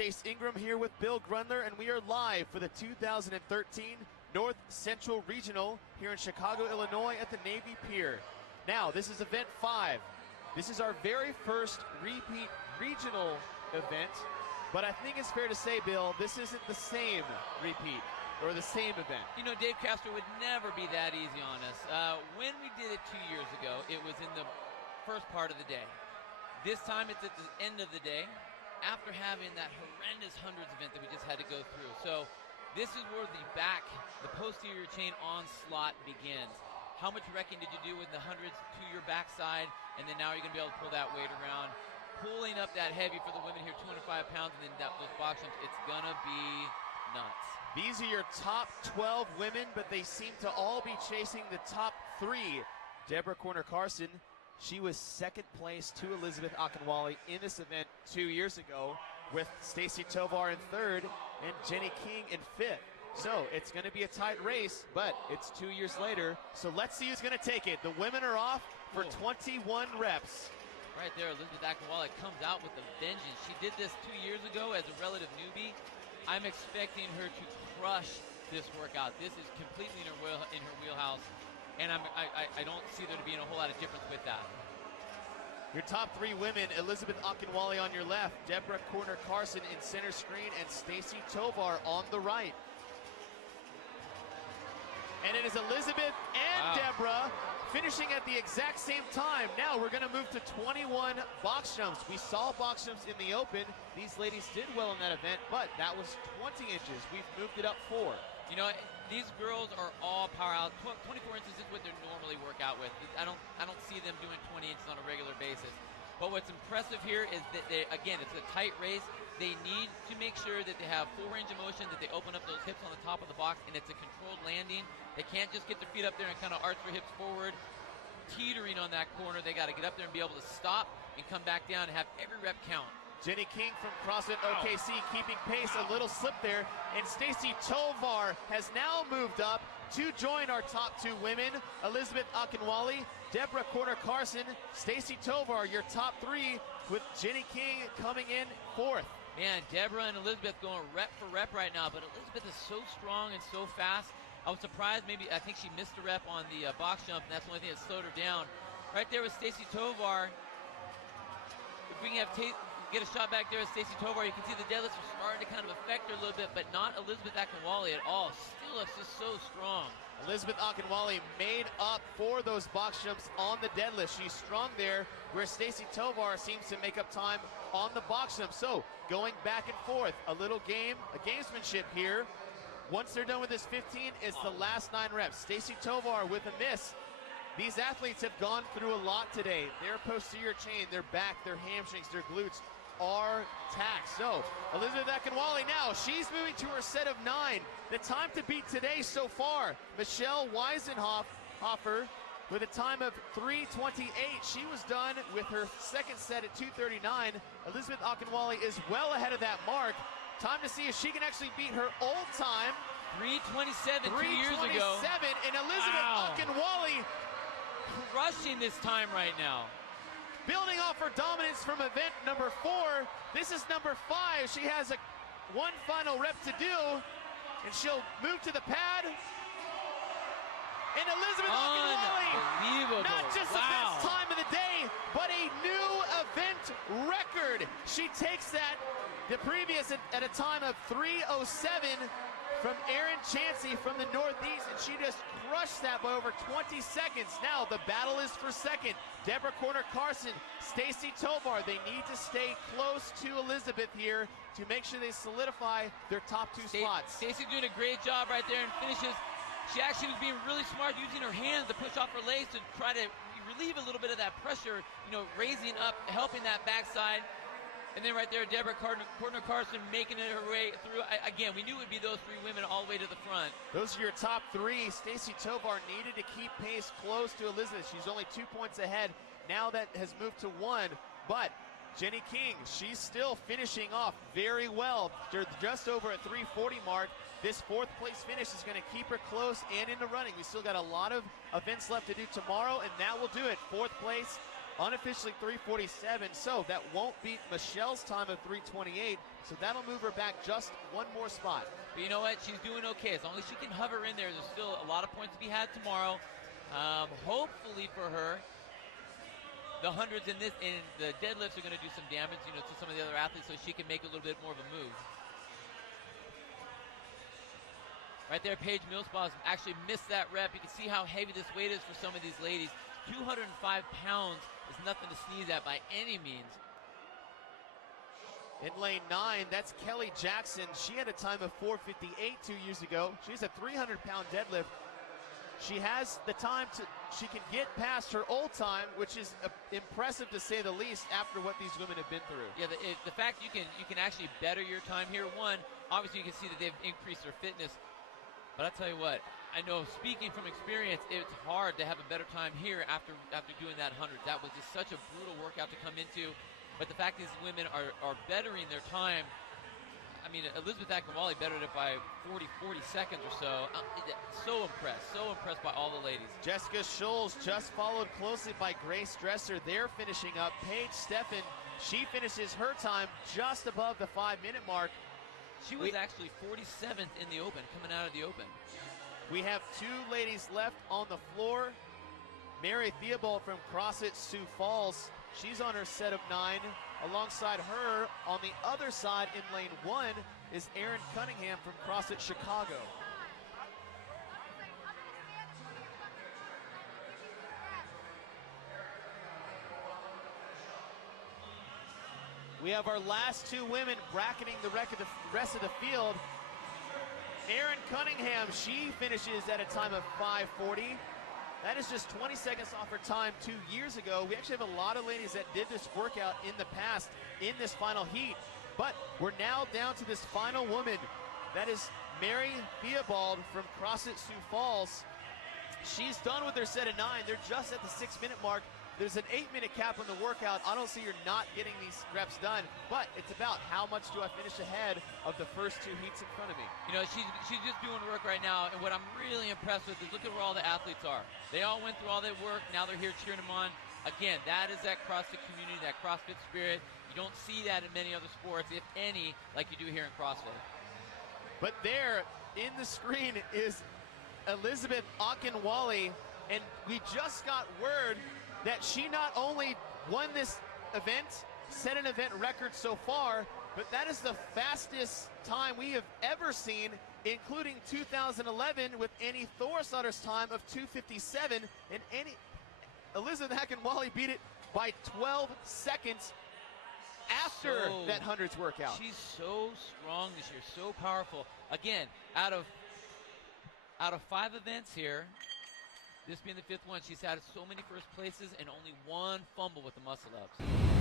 Chase Ingram here with Bill Grundler, and we are live for the 2013 North Central Regional here in Chicago, Illinois at the Navy Pier. Now, this is event 5. This is our very first repeat regional event, but I think it's fair to say, Bill, this isn't the same repeat or the same event. You know, Dave Castro would never be that easy on us. When we did it 2 years ago, it was in the first part of the day. This time it's at the end of the day, after having that horrendous hundreds event that we just had to go through. So this is where the posterior chain onslaught begins. How much wrecking did you do with the hundreds to your backside, and then now you're going to be able to pull that weight around. Pulling up that heavy for the women here, 205 pounds, and then those box jumps, it's going to be nuts. These are your top 12 women, but they seem to all be chasing the top 3. Deborah Corner-Carson, she was second place to Elizabeth Akinwale in this event 2 years ago, with Stacy Tovar in third and Jenny King in fifth. So it's going to be a tight race, but it's 2 years later. So let's see who's going to take it. The women are off for 21 reps. Right there, Elizabeth Akinwale comes out with a vengeance. She did this 2 years ago as a relative newbie. I'm expecting her to crush this workout. This is completely in her wheelhouse, and I don't see there to be a whole lot of difference with that. Your top 3 women, Elizabeth Akinwale on your left, Deborah Corner-Carson in center screen, and Stacy Tovar on the right. And it is Elizabeth and Deborah finishing at the exact same time. Now we're going to move to 21 box jumps. We saw box jumps in the open. These ladies did well in that event, but that was 20 inches. We've moved it up 4. You know, these girls are all power out. 24 inches is what they normally work out with. I don't see them doing 20 inches on a regular basis. But what's impressive here is that again, it's a tight race. They need to make sure that they have full range of motion, that they open up those hips on the top of the box, and it's a controlled landing. They can't just get their feet up there and kind of arch their hips forward, teetering on that corner. They got to get up there and be able to stop and come back down and have every rep count. Jenny King from CrossFit OKC keeping pace, a little slip there. And Stacy Tovar has now moved up to join our top 2 women, Elizabeth Akinwale, Deborah Corner-Carson, Stacy Tovar, your top 3, with Jenny King coming in 4th. Man, Deborah and Elizabeth going rep for rep right now, but Elizabeth is so strong and so fast. I was surprised, I think she missed a rep on the box jump, and that's the only thing that slowed her down. Right there with Stacy Tovar. If we can get a shot back there with Stacy Tovar, you can see the deadlifts are starting to kind of affect her a little bit, but not Elizabeth Akinwale at all. Still, it's just so strong. Elizabeth Akinwale made up for those box jumps on the deadlift. She's strong there, where Stacy Tovar seems to make up time on the box jump. So going back and forth, a little game, a gamesmanship here. Once they're done with this 15, it's the last 9 reps. Stacy Tovar with a miss. These athletes have gone through a lot today. Their posterior chain, their back, their hamstrings, their glutes are taxed. So Elizabeth Akinwale now, she's moving to her set of 9. The time to beat today so far, Michelle Weisenhofer with a time of 3:28. She was done with her second set at 2:39. Elizabeth Akinwale is well ahead of that mark. Time to see if she can actually beat her old time. 3:27 2 years ago. 3:27, and Elizabeth Akinwale crushing this time right now. Building off her dominance from event number 4, this is number 5. She has one final rep to do, and she'll move to the pad. And Elizabeth Akinwale, not just the best time of the day, but a new event record. She takes that, the previous at a time of 3:07 from Erin Chansey from the Northeast, and she just crushed that by over 20 seconds. Now the battle is for second. Deborah Corner-Carson, Stacy Tovar, they need to stay close to Elizabeth here to make sure they solidify their top 2 spots. Stacy doing a great job right there and finishes. She actually was being really smart, using her hands to push off her legs to try to relieve a little bit of that pressure, raising up, helping that backside. And then right there, Deborah Corner-Carson making it her way through. Again, we knew it would be those 3 women all the way to the front. Those are your top 3. Stacy Tovar needed to keep pace close to Elizabeth. She's only 2 points ahead. Now that has moved to 1. But Jenny King, she's still finishing off very well. They're just over a 3:40 mark. This 4th place finish is going to keep her close and in the running. We still got a lot of events left to do tomorrow, and that will do it. 4th place unofficially 3:47, so that won't beat Michelle's time of 3:28, so that'll move her back just one more spot. But you know what? She's doing okay. As long as she can hover in there, there's still a lot of points to be had tomorrow. Hopefully for her, the hundreds in the deadlifts are going to do some damage, to some of the other athletes, so she can make a little bit more of a move. Right there, Paige Millspaws actually missed that rep. You can see how heavy this weight is for some of these ladies. 205 pounds is nothing to sneeze at by any means. In lane 9, that's Kelly Jackson. She had a time of 4:58 2 years ago. She's a 300-pound deadlift. She has the time she can get past her old time, which is impressive to say the least after what these women have been through. Yeah, the fact you can actually better your time here. One, obviously you can see that they've increased their fitness. But I'll tell you what, I know speaking from experience, it's hard to have a better time here after doing that 100. That was just such a brutal workout to come into. But the fact is women are bettering their time. I mean, Elizabeth Akinwale bettered it by 40 seconds or so. So impressed by all the ladies. Jessica Scholes just followed closely by Grace Dresser. They're finishing up. Paige Steffen, she finishes her time just above the 5-minute mark. She was actually 47th in the open, coming out of the open. We have 2 ladies left on the floor. Mary Theobald from CrossFit Sioux Falls. She's on her set of 9. Alongside her, on the other side in lane 1, is Erin Cunningham from CrossFit Chicago. We have our last 2 women bracketing the rest of the field. Erin Cunningham, she finishes at a time of 5:40. That is just 20 seconds off her time 2 years ago. We actually have a lot of ladies that did this workout in the past in this final heat. But we're now down to this final woman. That is Mary Theobald from CrossFit Sioux Falls. She's done with her set of 9. They're just at the 6-minute mark. There's an 8-minute cap on the workout. I don't see her not getting these reps done, but it's about how much do I finish ahead of the first 2 heats in front of me. She's just doing work right now, and what I'm really impressed with is look at where all the athletes are. They all went through all their work. Now they're here cheering them on. Again, that is that CrossFit community, that CrossFit spirit. You don't see that in many other sports, if any, like you do here in CrossFit. But there in the screen is Elizabeth Akinwale, and we just got word that she not only won this event, set an event record so far, but that is the fastest time we have ever seen, including 2011 with Annie Thorisdottir's time of 2:57, and Elizabeth Akinwale beat it by 12 seconds after that hundreds workout. She's so strong this year, so powerful. Again, out of 5 events here, this being the 5th one, she's had so many first places and only 1 fumble with the muscle ups.